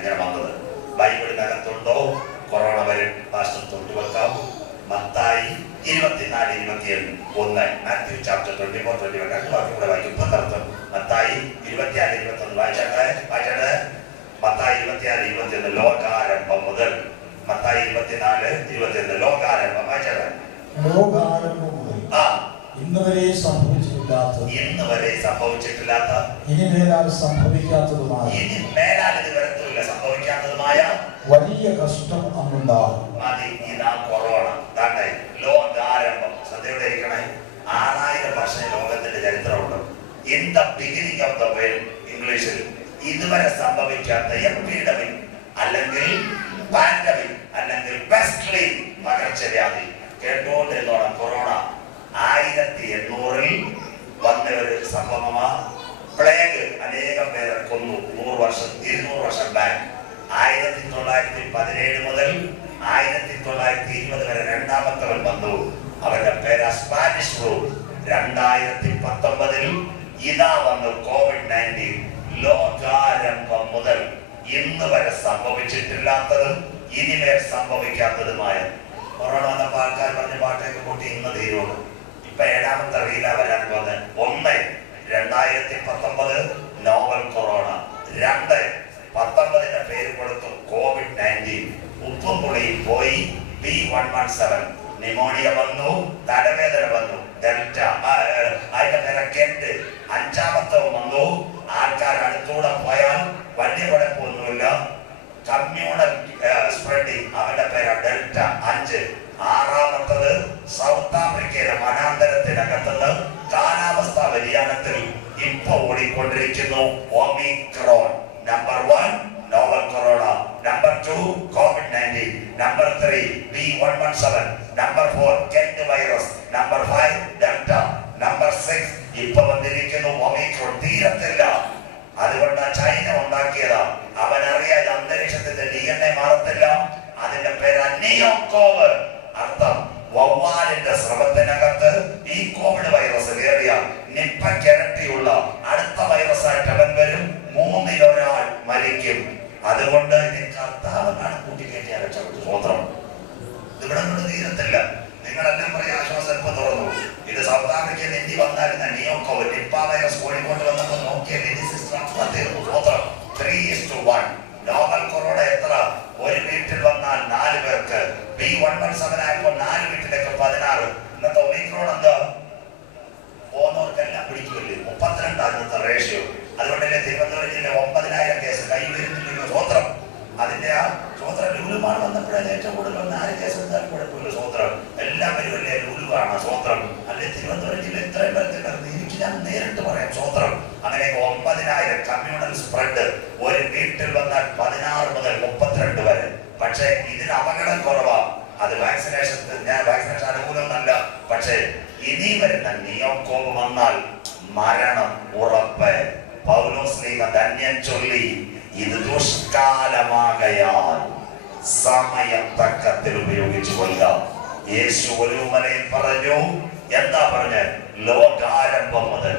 ഇങ്ങനെ വന്നത്. ബൈബിളിനകത്തുണ്ടോ? കൊറോണ വരും പാസ്റ്റർ തൊട്ടുവെക്കാം മത്തായി ഇരുപത്തിനാല് ഇരുപത്തിയേഴ്. ഒന്ന് Matthew chapter twenty four twenty one രണ്ട് വാക്യം കൂടെ വായിക്കും. ഇപ്പം മത്തായി ഇരുപത്തിയാറ് ഇരുപത്തി ഒന്ന് വായിച്ചാട്ടെ? വായിച്ചാട്ടെ? മത്തായി ഇരുപത്തിയാറ് ഇരുപത്തി ഒന്ന് ലോകാരംഭം മുതൽ മത്തായി ഇരുപത്തിനാല് ഇരുപത്തി ഒന്ന് ലോകാരംഭം. വായിച്ചാട്ടെ? ലോകാരംഭം മുതൽ ആ. ഇന്ന് വരെ സംഭവിച്ചിട്ടില്ലാത്തത് ഇന്ന് വരെ സംഭവിച്ചിട്ടില്ലാത്ത ഇനി മേലാൽ സംഭവിക്കാത്തതുമായ ഇനി മേലാൽ സംഭവിക്കാത്തതുമായ വലിയ കഷ്ടം അന്നുണ്ടാകും. മതി ഇതാ കൊറോണ. തന്നെ ലോകാരംഭം. ശ്രദ്ധയോടെ ഇരിക്കണേ ആറായിരം വർഷം ലോകത്തിന്റെ ചരിത്രമുണ്ട് ബിഗിനിങ് ഓഫ് ദ വേൾഡ് ഇംഗ്ലീഷിൽ ഇതുവരെ സംഭവിക്കാത്ത എപ്പിഡമിക് അല്ലെങ്കിൽ പാൻഡമിക് അല്ലെങ്കിൽ പെസ്റ്റ്ലി പകർച്ചവ്യാധി കൊറോണ. ആയിരത്തി എണ്ണൂറിൽ വന്ന ഒരു സംഭവമാ. പ്ലേഗ് അനേകം പേരെ കൊന്നു. നൂറ് വർഷം ഇരുന്നൂറ് വർഷം ബാക്ക് ആയിരത്തി തൊള്ളായിരത്തി പതിനേഴ് മുതൽ ആയിരത്തി തൊള്ളായിരത്തി ഇരുപത് വരെ രണ്ടാമത്തവൻ വന്നു. അവരുടെ പേര് സ്പാനിഷ് ഫ്ലൂ രണ്ടായിരത്തി പത്തൊമ്പതിൽ ഇതാ വന്നു കോവിഡ് നയന്റീൻ ലോകാരംഭം മുതൽ ഇന്ന് വരെ സംഭവിച്ചിട്ടില്ലാത്തതും ഇനിമേൽ സംഭവിക്കാത്തതുമായ. കൊറോണ വന്നപ്പോൾ ആൾക്കാർ പറഞ്ഞ പാട്ടൊക്കെ കൂട്ടി ഇന്ന് തീരുള്ളൂ ഇപ്പൊ ഏഴാമത്തെ റീല വരാൻ പോകുന്നത് ഒന്ന് രണ്ടായിരത്തി പത്തൊമ്പത് നോവൽ കൊറോണ. രണ്ട് പത്തൊമ്പതിന്റെ പേര് കൊടുത്തു കോവിഡ് നയന്റീൻ. ഉപ്പും പുളിയും പോയി B one one seven. Pneumonia വന്നു തലവേദന വന്നു. ഡെൽറ്റ അതിന്റെ പേര് അഞ്ചാമത്തെ വന്നു. ആൾക്കാർ അടുത്തൂടെ പോയാൽ വലിയ കുഴപ്പമൊന്നുമില്ല. Communal spreading. അവന്റെ പേരാ ഡെൽറ്റ. അഞ്ച് ആറാമത്തത് സൗത്ത് ആഫ്രിക്കയിലെ വനാന്തരത്തിനകത്തുനിന്ന് കാലാവസ്ഥാ വ്യതിയാനത്തിൽ ഇപ്പൊ ഓടിക്കൊണ്ടിരിക്കുന്നു omicron. Number one novel corona number two covid nineteen number three B one one seven number four Kent virus number five delta number six ഇപ്പൊ വന്നിരിക്കുന്നു ഒമിക്രോൺ. തീരത്തില്ല. അതുകൊണ്ട് ചൈന ഉണ്ടാക്കിയതാ. അവനറിയാതെ അന്തരീക്ഷത്തിന്റെ ഡി എൻ എ മാറത്തില്ല. അതിന്റെ പേര് നിയോകോവ് അർത്ഥം വവ്വാലിന്റെ സ്രവത്തിനകത്ത് ഈ കോവിഡ് വൈറസ് കയറിയ നിപ്പക്കിരട്ടിയുള്ള അടുത്ത വൈറസ് ആയിട്ട് അവൻ വരും മൂന്നിലൊരാൾ മരിക്കും. അതുകൊണ്ട് ഇത് കർത്താവെന്നാണ് കൂട്ടിക്കയറ്റിയ രക്ഷപ്പെട്ടു സ്വോത്രം ഇവിടെ നിന്ന് തീരത്തില്ല. നേരിട്ട് പറയാം. സ്വോത്രം അങ്ങനെ ഒമ്പതിനായിരം കമ്മ്യൂണൽ സ്പ്രെഡ് ഒരു വീട്ടിൽ വന്നാൽ പതിനാറ് മുതൽ മുപ്പത്തിരണ്ട് വരെ. പക്ഷേ ഇതിന് അപകടം കുറവാ. അത് വാക്സിനേഷൻ ഞാൻ വാക്സിനേഷൻ അനുകൂലമൊന്നല്ല പക്ഷേ ഇനി വരുന്ന നിയോക്കോവ് വന്നാൽ മരണം ഉറപ്പ്. പൗലോസ്ലീഹ ധന്യം ചൊല്ലി ഇത് ദുഷ്കാലമാകയാൽ സമയം തക്കത്തിൽ ഉപയോഗിച്ചു കൊള്ളുക. യേശു ഒരു മലയിൽ പറഞ്ഞു എന്താ പറഞ്ഞ് ലോകാരംഭം മുതൽ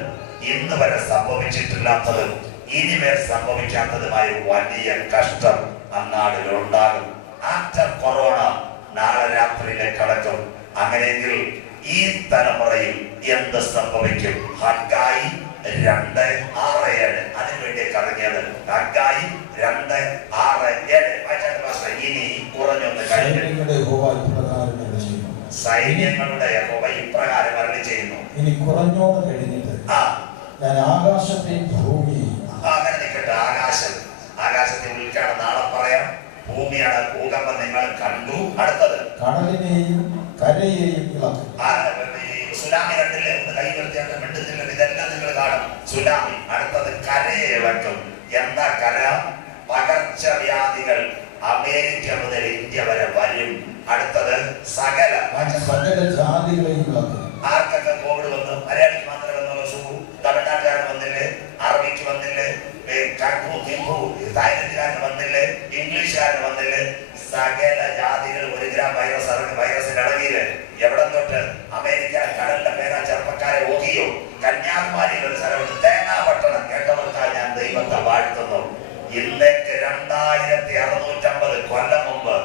ഇന്ന് വരെ സംഭവിച്ചിട്ടില്ലാത്തതും ഇനിമേൽ സംഭവിക്കാത്തതുമായ വലിയ കഷ്ടം അന്നാടുകൾ ഉണ്ടാകും ആഫ്റ്റർ കൊറോണ നാളെ രാത്രിയിലെ കടക്കും. അങ്ങനെയെങ്കിൽ ഈ തലമുറയിൽ എന്ത് സംഭവിക്കും? ഹഗായി രണ്ട് ആറ് ഏഴ്. അതിനുവേണ്ടി കറങ്ങിയത് ഹഗായി രണ്ട് ആറ് ഏഴ്. ഇനി കുറഞ്ഞൊന്ന് കഴിഞ്ഞു. സൈന്യങ്ങളുടെ ഇപ്രകാരം അരുളി ചെയ്യുന്നു. ഇനി കുറഞ്ഞോട് കഴിഞ്ഞിട്ട് ആ ഞാൻ ആകാശത്തെയും ഭൂമിയെയും അങ്ങനെ നിൽക്കട്ടെ ആകാശം. ആകാശത്തെ വിളിക്കാണ് നാളെ പറയാം ഭൂമിയാണ് ഭൂകമ്പം നിങ്ങൾ കണ്ടു. അടുത്തത്. കടലിനെയും കരയെയും ഇളക്കും. സുനാമി കണ്ടില്ലേ? ഒന്ന് കൈ വൃത്തിയാക്കാൻ മിണ്ടുന്നില്ല. ഇതെല്ലാം നിങ്ങൾ കാണും. സുനാമി അടുത്തത് കരയെ ഇളക്കും. എന്താ കര? പകർച്ചവ്യാധികൾ അമേരിക്ക മുതൽ ഇന്ത്യ വരെ വരും. അടുത്തത് സകല സകല ജാതികളെയും തായ്ലൻഡുകാരന് വന്നില്ലേ? ഇംഗ്ലീഷുകാരന് വന്നില്ലേ? സകല ജാതികൾ ഒരു ഗ്രാം വൈറസ് ഇറങ്ങി വൈറസിന് ഇടങ്ങിയില്ലേ എവിടെ തൊട്ട്? അമേരിക്ക കടലിന്റെ പേരാ ചെറുപ്പക്കാരെ ഓകിയോ കന്യാകുമാരിയിൽ ഒരു സ്ഥലമുണ്ട്. തേങ്ങാപട്ടണം. കേട്ടവർക്കാൽ ഞാൻ ദൈവത്തെ വാഴ്ത്തുന്നു. ഇന്നേക്ക് രണ്ടായിരത്തി അറുന്നൂറ്റമ്പത് കൊല്ലം മുമ്പ്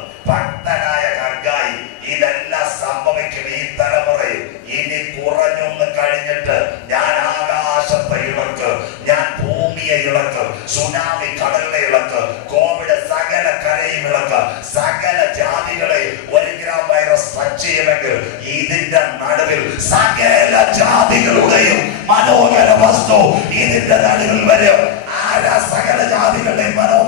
ഇളക്ക് കോവിഡ് സകല കരയും ഇളക്ക് സകല ജാതികളെ ഒരു ഗ്രാം വൈറസ് ടച്ച് ഇതിന്റെ നടുവിൽ സകല ജാതികളുടെയും മനോഹര വസ്തു ഇതിന്റെ നടുവിൽ വരും. ആരാ സകല ജാതികളുടെയും മനോഹര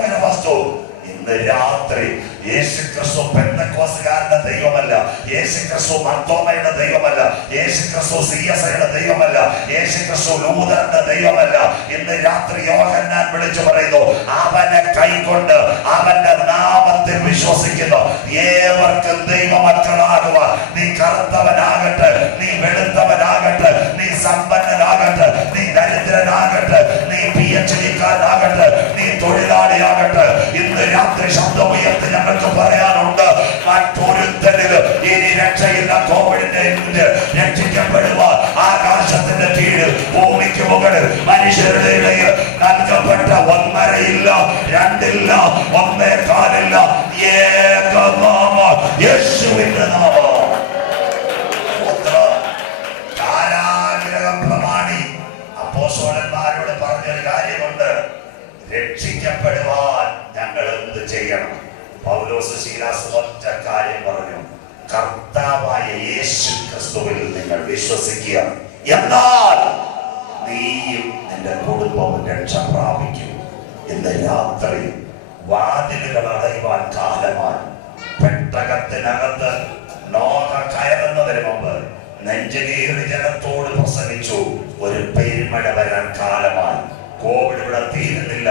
രാത്രി യേശു ക്രിസ്തു പെന്തക്കോസുകാരന്റെ ദൈവമല്ല യേശു ക്രിസ്തു മർത്തോമയുടെ ദൈവമല്ല യേശു ക്രിസ്തു സി എസ് ഐയുടെ ദൈവമല്ല യേശു ക്രിസ്തു ലൂതറിന്റെ ദൈവമല്ല. ഇന്ന് രാത്രി യോഹന്നാൻ വിളിച്ചു പറയുന്നു അവനെ കൈകൊണ്ട് അവന്റെ നാമത്തിൽ വിശ്വസിക്കുന്നു. ഏവർക്കും ദൈവമക്കളാകുവാൻ നീ കറുത്തവനാകട്ടെ നീ വെളുത്തവനാകട്ടെ നീ സമ്പന്നനാകട്ടെ നീ ദരിദ്രനാകട്ടെ നീ പി എച്ച് ഡിക്കാരനാകട്ടെ നീ തൊഴിലാളിയാകട്ടെ ഇന്ന് ഉയർത്തി ഞങ്ങൾക്ക് പറയാനുണ്ട് മറ്റൊരുത്തരിൽ ഇനി രക്ഷയില്ല കോവിഡിന്റെ രക്ഷിക്കപ്പെടുക. ആകാശത്തിന്റെ കീഴിൽ ഭൂമിക്ക് മുകളിൽ. മനുഷ്യരുടെ ഇടയിൽ നൽകപ്പെട്ട ഒന്നരയില്ല രണ്ടില്ല ഒന്നേ കാലില്ല. ഏകനാമ. യേശുവിന്റെ നാമം. വിശ്വസിക്കുക. എന്നാൽ നീയും നിന്റെ കുടുംബവും രക്ഷ പ്രാപിക്കും. ഇന്ന് രാത്രി വാതിലുകൾ അടയുവാൻ കാലമായി പെട്ടകത്തിനകത്ത് നോക കയറുന്നതിന് മുമ്പ് നെഞ്ചിലേറി ജനത്തോട് പ്രസംഗിച്ചു ഒരു പെരുമഴ വരാൻ കാലമായി കോവിഡ് ഇവിടെ തീരുന്നില്ല.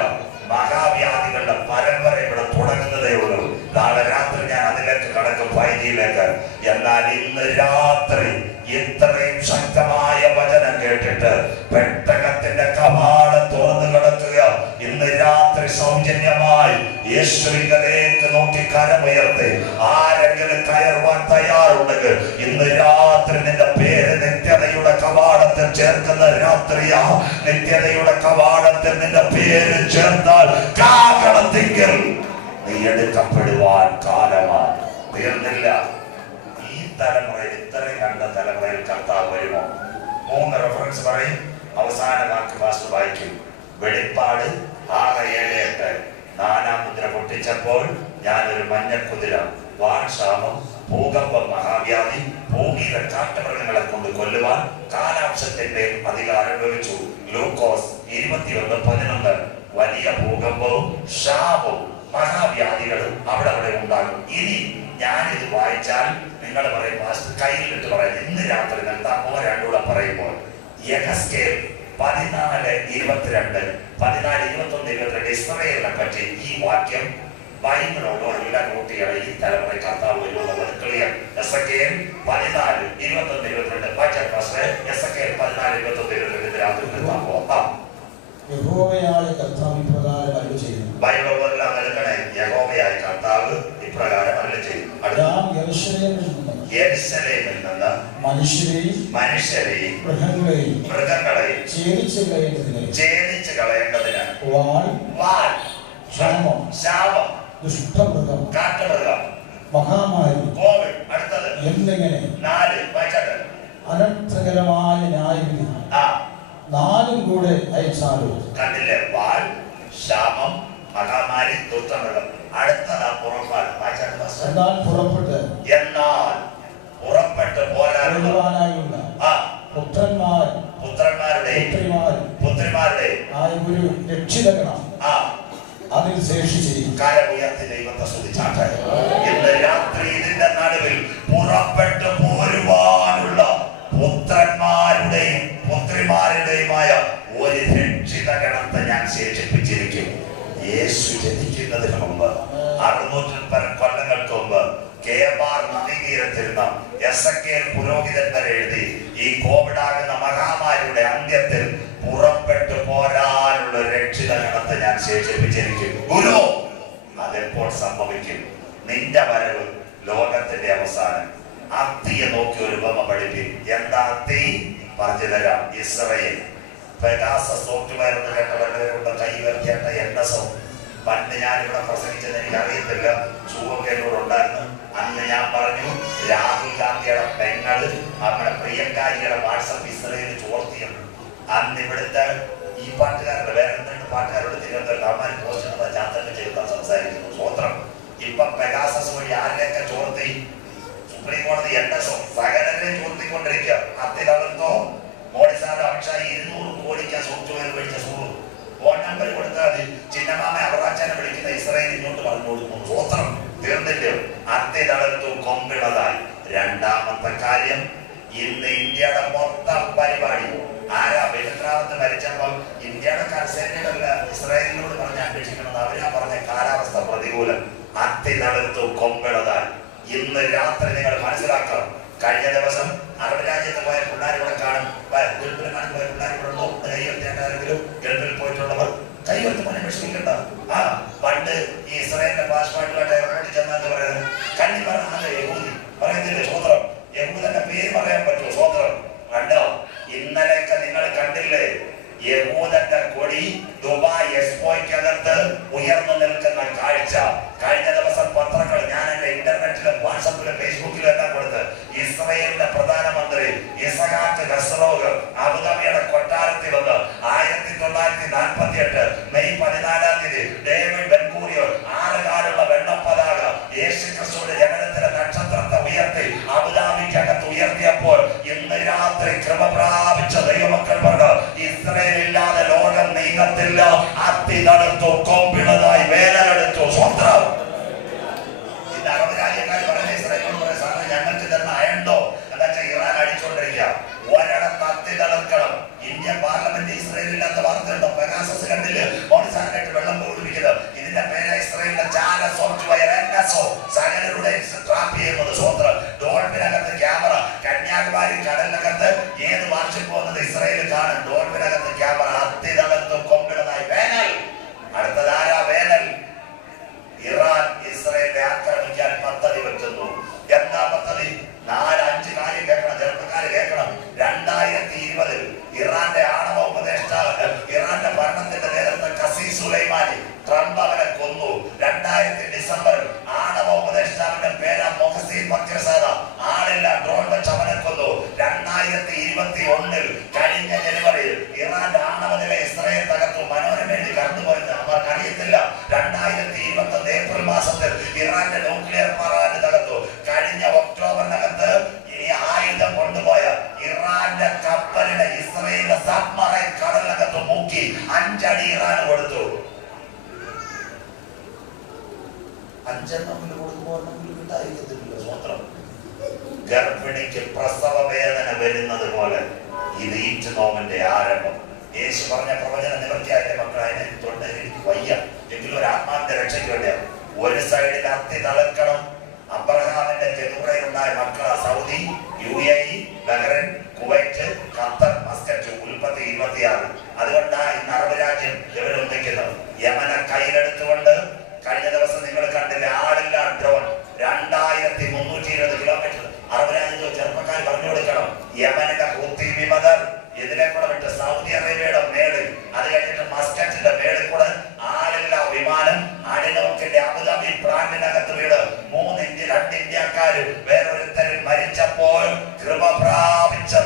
മഹാവ്യാധികളുടെ പരമ്പര ഇവിടെ തുടങ്ങുന്നതേ ഉള്ളൂ. നാളെ രാത്രി ഞാൻ അതിലേക്ക് കടക്കും വൈദ്യയിലേക്ക് എന്നാൽ ഇന്ന് രാത്രി ഇത്രയും ശക്തമായ വചനം കേട്ടിട്ട് പെട്ടകത്തിന്റെ കവാടം തുറന്നു കിടക്കുക ഇന്ന് രാത്രി സൗജന്യമായി യേശുവിലേക്ക് നോക്കി കരമുയർത്തി. ആരെങ്കിലും കയറുവാൻ തയ്യാറുണ്ടെങ്കിൽ ഇന്ന് രാത്രി നിന്റെ പേര് നിത്യതയുടെ കവാടത്തിൽ ചേർക്കുന്ന രാത്രിയാ. നിത്യതയുടെ കവാടത്തിൽ നിന്റെ പേര് ചേർത്താൽ കാകളത്തിങ്കിൽ നീ എടുക്കപ്പെടുവാൻ കാലമാണ് തീർന്നില്ല. മൂന്ന് റെഫറൻസ് പറയും. അവസാന വാക്ക് വാസ്തു വായിക്കും. വെളിപ്പാട് ആറ് ഏഴ് എട്ട്. നാലാം മുദ്ര പൊട്ടിച്ചപ്പോൾ ഞാനൊരു മഞ്ഞക്കുതിര വാൺക്ഷാമം ഭൂകമ്പം മഹാവ്യാധി ഭൂമിയിലെ കാട്ടുമൃഗങ്ങളെ കൊണ്ട് കൊല്ലുവാൻ കാലാംശത്തിന്റെ അധികാരം ലഭിച്ചു. ഗ്ലൂക്കോസ് ഇരുപത്തിയൊന്ന് പതിനൊന്ന്. വലിയ ഭൂകമ്പവും ശാപവും മഹാവ്യാധികളും അവിടെ അവിടെ ഉണ്ടാകും. ഇനി ഞാനിത് വായിച്ചാൽ നിങ്ങൾ പറയും കയ്യിലിട്ട് പറയാം ഇന്ന് രാത്രി നിർത്താമോ രണ്ടുകൂടെ പറയുമ്പോൾ. യഹസ്കേൽ പതിനാല് ഇരുപത്തിരണ്ട് പതിനാല് ഇരുപത്തൊന്ന് ഇരുപത്തിരണ്ട് ഇസ്രയേലിനെ പറ്റി ഈ വാക്യം നോട്ടിയാണ് ഈ തലമുറ കർത്താവ് വരുമെന്നുള്ളത് ക്ലിയർ. എസ് എ കെ പതിനാല് ഇരുപത്തൊന്ന് ഇരുപത്തിരണ്ട്. വായിച്ചാൽ മാസ്റ്റർ എസ് എ കെ പതിനാല് ഇരുപത്തൊന്ന് ഇരുപത്തിരണ്ട് രാത്രി നിർത്താമോ ആ. യഹോവയായ കർത്താവ് ഇപ്രകാരം അരുളി ചെയ്യുന്നു. നൽകണേ യഹോവയായ കർത്താവ് ഇപ്രകാരം അരുളി ചെയ്യും. അടുത്ത ഞാൻ യെരൂശലേമിൽ നിന്ന് യെരുശലേമിൽ നിന്ന് മനുഷ്യരെയും മനുഷ്യരെയും മൃഗങ്ങളെയും മൃഗങ്ങളെയും ഛേദിച്ചു കളയേണ്ടതിന് ഛേദിച്ച് കളയേണ്ടതിന് വാൾ വാൾ ക്ഷാമം ശാപം ദുഷ്ടമൃഗം കാട്ടുമൃഗം മഹാമാരി കോവിഡ് അടുത്തത് എന്നിങ്ങനെ നാല് അനർത്ഥകരമായ ന്യായവിധി. നാലും കൂടെ അയച്ചാലോ? കണ്ടില്ലേ? വാൾ ശാപം മഹാമാരി ദുഷ്ടമൃഗം. അടുത്തതാ പുറപ്പാട് മാസ്റ്റർ. എന്നാൽ പുറപ്പെട്ട് എന്നാൽ പുറപ്പെട്ട് പോരാടുവാനായുള്ള പുത്രന്മാർ പുത്രന്മാരുടെ പുത്രിമാർ പുത്രിമാരുടെയും ആയ ഒരു രക്ഷിതഗണം ആ. അതിൽ ശേഷിച്ചിരിക്കും കരമുയർത്തി ദൈവത്തെ സ്തുതിച്ചാട്ടെ. ഇന്ന് രാത്രി ഇതിന്റെ നടുവിൽ പുറപ്പെട്ടു പോരുവാനുള്ള പുത്രന്മാരുടെയും പുത്രിമാരുടെയുമായ ഒരു രക്ഷിത ഗണത്തെ ഞാൻ ശേഷിപ്പിച്ചിരിക്കും യേശു ജനിക്കുന്നതിന് മുമ്പ്. അറുന്നൂറ്റിൽ പരം കൊല്ലങ്ങൾക്ക് മുമ്പ് കേബാർ നദീതീരത്തിരുന്ന എസ് കെ പുരോഹിതൻ വരെ എഴുതി ഈ കോവിഡ് ആകുന്ന മഹാമാരിയുടെ അന്ത്യത്തിൽ പുറപ്പെട്ടു പോരാനുള്ള രക്ഷിത ഗണത്തെ ഞാൻ ശേഷിപ്പിച്ചിരിക്കും. ഗുരു അതെപ്പോൾ സംഭവിക്കും? നിന്റെ വരവ് ലോകത്തിന്റെ അവസാനം. അത്തിയെ നോക്കി ഒരു ഉപമ പഠിപ്പിക്കും. എന്താ അത്തി? പറഞ്ഞു തരാം ഇസ്രയേൽ. പെഗാസ സോഫ്റ്റ്വെയർ എന്ന് കേട്ട വല്ലവരുണ്ട് കൈ വരുത്തിയേട്ട എൻ എസ് പണ്ട് ഞാൻ ഇവിടെ പ്രസംഗിച്ചത് എനിക്ക് അറിയത്തില്ല എന്നോട് ഉണ്ടായിരുന്നു. അന്ന് ഞാൻ പറഞ്ഞു രാഹുൽ ഗാന്ധിയുടെ പെങ്ങൾ നമ്മുടെ പ്രിയങ്കാരിയുടെ വാട്സപ്പ് ഇസ്രയേലിൽ ചോർത്തിയെന്ന് അന്ന് ഇവിടുത്തെ ഈ പാട്ടുകാരുടെ വേറെ രണ്ട് പാട്ടുകാരോട് തിരുവനന്തപുരത്ത് അവന്മാർ പോസ്റ്റ് ചാത്തന്റെ ചെയ്താൽ സംസാരിക്കുന്നു സ്വോത്രം. ഇപ്പൊ പെഗാസസ് വഴി ആരുടെയൊക്കെ ചോർത്തി? സുപ്രീം കോടതി എൻ എസ് സകലരെ ചോർത്തിക്കൊണ്ടിരിക്കുക അത്തിലകത്തോ മോഡി സാർ അമിത്ഷാ ഇരുന്നൂറ് കോടിക്ക് സോഫ്റ്റ്വെയർ മേടിച്ച സൂറു ഫോൺ വിളിക്കുന്ന ഇസ്രായേൽ ഇങ്ങോട്ട് പറഞ്ഞു. കൊടുക്കുന്നു സ്വോത്രം തീർന്നില്ല കൊമ്പിളതായി രണ്ടാമത്തെ കാര്യം ഇന്ന് ഇന്ത്യയുടെ മൊത്തം പരിപാടി. ആരാ ബലിദ്രാവത്ത് മരിച്ചപ്പോൾ ഇന്ത്യയുടെ കർസേനയല്ല ഇസ്രായേലിനോട് പറഞ്ഞ് അന്വേഷിക്കണമെന്ന് അവരാ പറഞ്ഞ കാലാവസ്ഥ പ്രതികൂലം. അത്തിനടുത്തു കൊമ്പിളതാൽ ഇന്ന് രാത്രി നിങ്ങൾ മനസ്സിലാക്കണം. കഴിഞ്ഞ ദിവസം അറബ് രാജ്യത്ത് പോയ പിള്ളേർ ഇവിടെ കാണും. പോയ പിള്ളേർ ഇവിടെ ഉണ്ടോ ഒന്ന് കൈയുയർത്തേണ്ട ഗൾഫിൽ പോയിട്ടുള്ളവർ വിഷമിക്കണ്ട ആ പണ്ട് ഈ ഇസ്രായേലിന്റെ പാസ്പോർട്ടിലോട്ട് എയർപോർട്ടിൽ ചെന്നെന്ന് പറയുന്നത്? കണ്ണി യഹൂദന്റെ പേര് പറയാൻ പറ്റുമോ സ്വോത്രം കണ്ടോ? ഇന്നലെയൊക്കെ നിങ്ങൾ കണ്ടില്ലേ? യഹൂദന്റെ കൊടി ദുബായ് എക്സ്പോയ്ക്കകത്ത് ഉയർന്നു നിൽക്കുന്ന കാഴ്ച. കഴിഞ്ഞ ദിവസം പത്രങ്ങൾ ഞാൻ എന്റെ ഇന്റർനെറ്റിലും വാട്സപ്പിലും ഫേസ്ബുക്കിലും എല്ലാം കൊടുത്ത് ഇസ്രയേലിന്റെ അത്തി ഇരുപത്തി ഒന്നിൽ കഴിഞ്ഞ ജനുവരിയിൽ ഇറാന്റെ ആണവനില ഇസ്രായേൽ തകർത്തു മനോരമയിൽ കടന്നുപോയത് അവർക്ക് അറിയത്തില്ല. രണ്ടായിരത്തി ഇരുപത്തി ഒന്ന് ഏപ്രിൽ മാസത്തിൽ ഇറാന്റെ ഒരു സൈഡിൽ അത്തി തളർക്കണം. അബ്രഹാമിന്റെ ചെറുപുറയിലുണ്ടായ മക്കള Saudi U A E Bahrain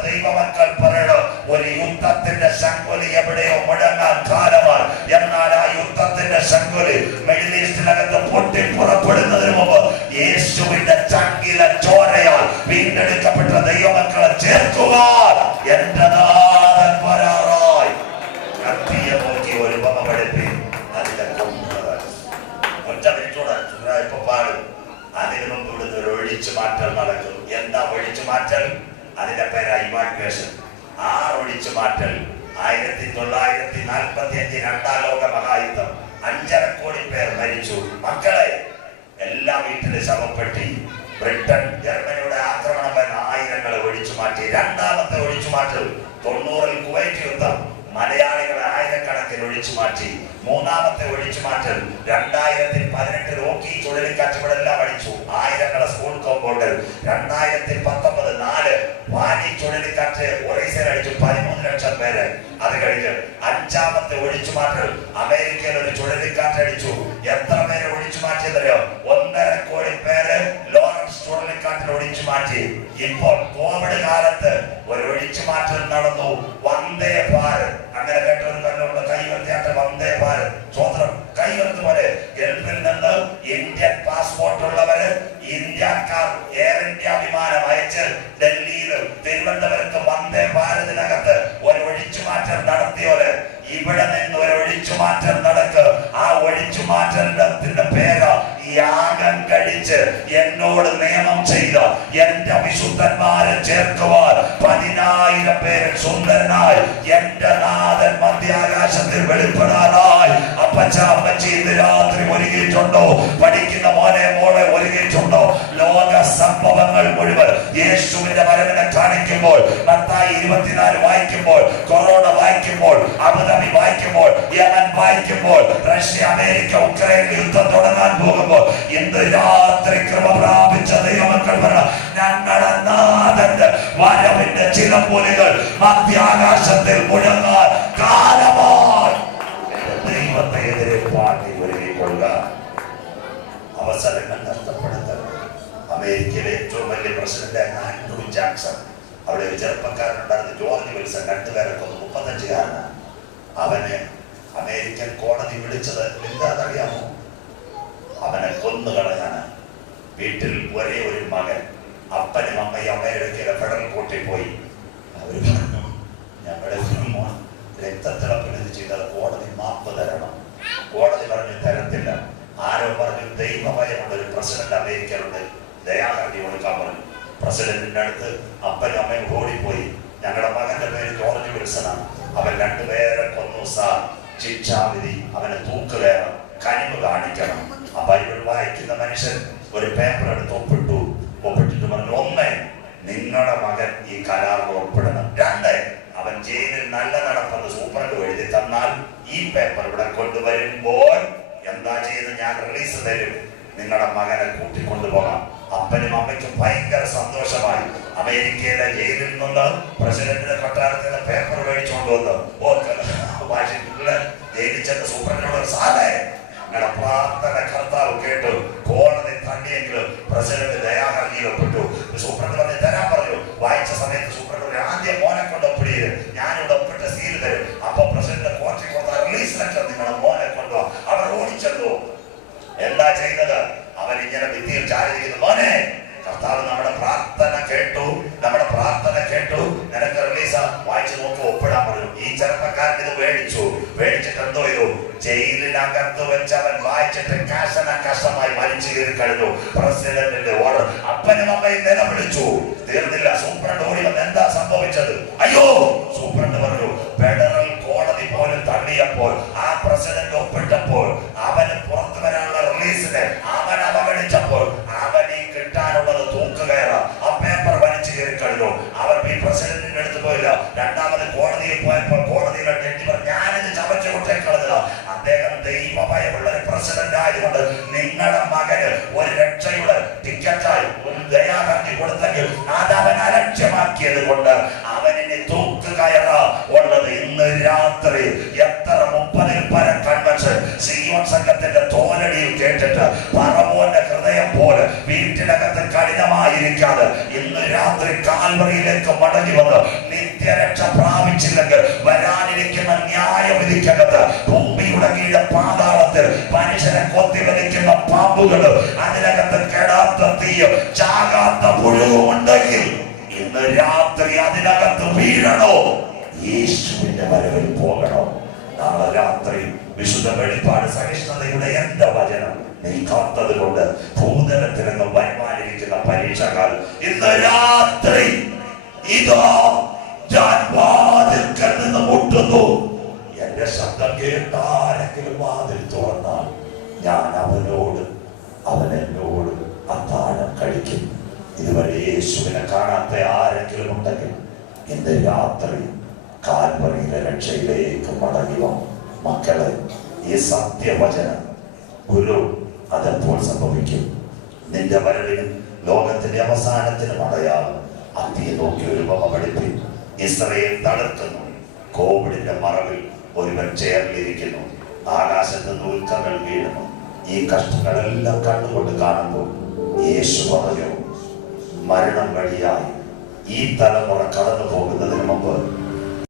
ദൈവമക്കൾ പറയണം ഒരു യുദ്ധത്തിന്റെ ശങ്കുലി എവിടെയോ മുഴങ്ങാൻ കാലമാണ്. എന്നാൽ ആ യുദ്ധത്തിന്റെ ശങ്കുലി മിഡിൽ ഈസ്റ്റിനകത്ത് പൊട്ടി പുറപ്പെടുന്നതിന് മുമ്പ് യേശുവിന്റെ ചങ്കിലെ ചോരയാൽ വീണ്ടെടുക്കപ്പെട്ട ദൈവമക്കളെ ചേർക്കുവാൻ എന്റെ നാഥൻ വരാറായി കത്തിയെ നോക്കി ഒരു ഉപമ പഠിപ്പി അതിന്റെ കൊമ്പുകൾ ഒറ്റ മിനിറ്റൂടെ ഇപ്പൊ പാടും അതിനു മുമ്പ് ഇവിടുന്ന് ഒരു ഒഴിച്ചു മാറ്റൽ നടക്കും എന്താ ഒഴിച്ചു മാറ്റൽ അതിന്റെ പേര് ഇവാക്വേഷൻ ആറൊഴിച്ചു മാറ്റൽ. ആയിരത്തി തൊള്ളായിരത്തി നാൽപ്പത്തി അഞ്ച് രണ്ടാം ലോക മഹായുദ്ധം അഞ്ചര കോടി പേർ മരിച്ചു. മക്കളെ എല്ലാ വീട്ടിലും ശവപ്പെട്ടി. ബ്രിട്ടൻ ജർമ്മനിയുടെ ആക്രമണം വരുന്ന ആയിരങ്ങളെ ഒഴിച്ചു മാറ്റി. രണ്ടാമത്തെ ഒഴിച്ചു മാറ്റൽ തൊണ്ണൂറിൽ കുവൈറ്റ് യുദ്ധം. മലയാളികളെ ആയിരക്കണക്കിന് ഒഴിച്ചു മാറ്റി. മൂന്നാമത്തെ ഒഴിച്ചു മാറ്റൽ രണ്ടായിരത്തി പതിനെട്ടിൽ ഓക്കി ചുഴലിക്കാറ്റ് ഇവിടെ എല്ലാം അടിച്ചു. ആയിരങ്ങളെ സ്കൂൾ കോമ്പൗണ്ടിൽ. രണ്ടായിരത്തി പത്തൊമ്പത് വാനി ചുഴലിക്കാറ്റ് ഒറീസയിൽ അടിച്ചു പതിമൂന്ന് ലക്ഷം പേര്. അത് കഴിഞ്ഞ് അഞ്ചാമത്തെ ഒഴിച്ചു മാറ്റൽ അമേരിക്കയിൽ ഒരു ചുഴലിക്കാറ്റ് അടിച്ചു. എത്ര പേരെ ഒഴിച്ചു മാറ്റിയതല്ലോ ഒന്നര കോടി പേര് ലോറൻസ് ചുഴലിക്കാറ്റിൽ ഒഴിച്ചു മാറ്റി. ഇപ്പോൾ കോവിഡ് കാലത്ത് ഒരു ഒഴിച്ചു മാറ്റൽ നടന്നു. വന്ദേ ഭാരത്. എന്നോട് നിയമം ചെയ്ത എന്റെ വിശുദ്ധന്മാരെ ചേർക്കുവാൻ പതിനായിരം പേരെ സുന്ദരനായി എന്റെ നാഥൻ മധ്യാകാശത്തിൽ വെളിപ്പെടാനായി അപ്പച്ച അമ്മച്ചി ഇന്ന് രാത്രി ഒരുങ്ങിയിട്ടുണ്ടോ? പഠിക്കുന്ന മോനെ മോളെ ഒരുങ്ങിയിട്ടുണ്ടോ? ലോക സംഭവങ്ങൾ മുഴുവൻ യേശുവിന്റെ വരവിനെ മത്തായി ഇരുപത്തിനാല് വായിക്കുമ്പോൾ കൊറോണ വായിക്കുമ്പോൾ അബുദാബി വായിക്കുമ്പോൾ വായിക്കുമ്പോൾ റഷ്യ അമേരിക്ക ഉക്രൈൻ യുദ്ധം തുടങ്ങാൻ പോകുമ്പോൾ ഇന്ന് രാത്രി കൃപ പ്രാപിച്ച ദൈവമക്കൾ പറയണം നാഥന്റെ വരവിന്റെ ചിലമ്പൊലികൾ മധ്യാകാശത്തിൽ മുഴങ്ങാൻ കാലമായി ദൈവത്തെ എതിരെ പാട്ടി അവസരങ്ങൾ നഷ്ടപ്പെടുത്തരുത്. അമേരിക്കയിലെ ഏറ്റവും വലിയ പ്രസിഡന്റ് ആൻഡ്രൂ ജാക്സൺ അവിടെ ഒരു ചെറുപ്പക്കാരനുണ്ടായിരുന്നു ജോർജ് വിൽസൺ രണ്ടുപേരെ കൊന്നു മുപ്പത്തഞ്ചുകാരനാണ് അവനെ അമേരിക്കൻ കോടതി വിളിച്ചത് എന്താണെന്നറിയാമോ? അവനെ കൊന്നു കളയാന് വീട്ടിൽ ഒരേ ഒരു മകൻ. അപ്പനും അമ്മയും അമ്മയുടെ ഫെഡറൽ കോർട്ടിൽ പോയി. അവർ പറഞ്ഞു ഞങ്ങളുടെ മോൻ രക്തത്തിളപ്പിൽ ഇത് ചെയ്തത് കോടതി മാപ്പ് തരണം. കോടതി പറഞ്ഞു തരത്തില്ല. ആരോ പറഞ്ഞു ദൈവഭയമുള്ള ഒരു പ്രസിഡന്റ് അമേരിക്കയിലുണ്ട്. ദയാഹർജി കൊടുക്കാൻ പറഞ്ഞു. പ്രസിഡന്റിന്റെ അടുത്ത് അപ്പനും അമ്മയും ഓടിപ്പോയി. ഞങ്ങളുടെ മകന്റെ പേര് ജോർജ് വിൽസണാണ്. അവൻ രണ്ടുപേരെ കൊന്നു സാർ. ശിക്ഷാവിധി അവനെ തൂക്കുകയറം കനിവ് കാണിക്കണം. ആ ബൈബിൾ വായിക്കുന്ന മനുഷ്യൻ ഒരു പേപ്പർ എടുത്ത് ഒപ്പിട്ടു. ഒപ്പിട്ടിട്ട് പറഞ്ഞു ഒന്ന് നിങ്ങളുടെ മകൻ ഈ കരാറിൽ ഒപ്പിടണം രണ്ട് അവൻ ജയിലിൽ നല്ല നടപ്പെന്ന് സൂപ്രണ്ട് എഴുതി തന്നാൽ ഈ പേപ്പർ ഇവിടെ കൊണ്ടുവരുമ്പോൾ എന്താ ചെയ്ത്? ഞാൻ റിലീസ് തരും. നിങ്ങളുടെ മകനെ കൂട്ടിക്കൊണ്ടുപോകാം. അപ്പനും അമ്മയ്ക്കും ഭയങ്കര സന്തോഷമായി. അമേരിക്കയിലെ ജയിലിൽ നിന്ന് പ്രസിഡന്റിന്റെ കൊട്ടാരത്തിന്റെ പേപ്പർ മേടിച്ചുകൊണ്ട് വന്ന് വാഷിംഗ്ടണിൽ ജയിലിൽ ചെന്ന സൂപ്രണ്ടിനോട് സാറേ നിങ്ങളുടെ പ്രാർത്ഥന കർത്താവ് കേട്ടു. കോടതി തന്നെയെങ്കിലും പ്രസിഡന്റ് ദയാഹർജിയിൽ ഒപ്പിട്ടു. സൂപ്രണ്ട് പറഞ്ഞ് തരാൻ പറഞ്ഞു. വായിച്ച സമയത്ത് കഷണ കഷമായി വലിച്ചു കയറി കഴിഞ്ഞു. പ്രസിഡന്റിന്റെ ഓർഡർ അപ്പനും അമ്മയും നിലവിളിച്ചു. തീർന്നില്ല. സൂപ്രണ്ട് ഓടി വന്ന് എന്താ സംഭവിച്ചത്? അയ്യോ! കൊണ്ട് അവനിനി തൂക്കുകയറ ഉള്ളത് ഇന്ന് രാത്രി എത്ര മുപ്പതിൽ പരം കൺവെൻഷൻ സിയോൺ സംഘത്തിന്റെ തോലടിയിൽ കേട്ടിട്ട് പറമോന്റെ ഹൃദയം പോലെ വീട്ടിനകത്ത് കഠിനമായിരിക്കാതെ ഇന്ന് രാത്രി കാൽവറിയിലേക്ക് മടങ്ങി വന്ന് നിത്യരക്ഷ പ്രാപിച്ചില്ലെങ്കിൽ വരാനിരിക്കുന്ന ന്യായവിധിക്കകത്ത് ഭൂമിയുടെ കീഴ പാതാളത്തിൽ മനുഷ്യനെ കൊത്തിവലിക്കുന്ന പാമ്പുകൾ അതിനകത്ത് കെടാത്ത തീയും ചാകാത്ത പുഴുവും ഉണ്ടെങ്കിൽ ഇന്ന് രാത്രി അതിനകത്ത് വീഴണോ? യേശുവിന്റെ വരവിൽ പോകണോ? നാളെ രാത്രി വിശുദ്ധ വെളിപ്പാട് സഹിഷ്ണുതയുടെ എന്റെ വചനം നീ കാത്തത് കൊണ്ട് ഭൂതലത്തിൽ നിന്ന് വരുമാനിരിക്കുന്ന പരീക്ഷകൾ ഇന്ന് രാത്രി ഇതോ ഞാൻ വാതിൽക്കൽ നിന്ന് മുട്ടുന്നു. എന്റെ ശബ്ദം കേട്ടാരെങ്കിലും വാതിൽ തുറന്നാൽ ഞാൻ അവനോട് കഴിക്കും ഇതുവരെ യേശുവിനെ കാണാത്ത ആരെങ്കിലും ഉണ്ടെങ്കിൽ ഇന്ന് രാത്രി കാൽവറിയിലെ രക്ഷയിലേക്ക് മടങ്ങി മക്കളെ ഈ സത്യവചനം ഗുരു അതെപ്പോൾ സംഭവിക്കും. നിന്റെ വരവിനും ലോകത്തിന്റെ അവസാനത്തിനും അടയാളം അത്തിയെ നോക്കി ഒരു പഠിപ്പി ഇസ്രയേൽ തളർത്തുന്നു കോവിഡിന്റെ മറവിൽ ഒരുവൻ ചേർന്നിരിക്കുന്നു ആകാശത്ത് നൂൽക്കങ്ങൾ വീഴുന്നു. ഈ കഷ്ടങ്ങളെല്ലാം കണ്ടുകൊണ്ട് കാണുമ്പോൾ യേശു പറഞ്ഞു മരണം വഴിയായി ഈ തലമുറ കടന്നു പോകുന്നതിന് മുമ്പ്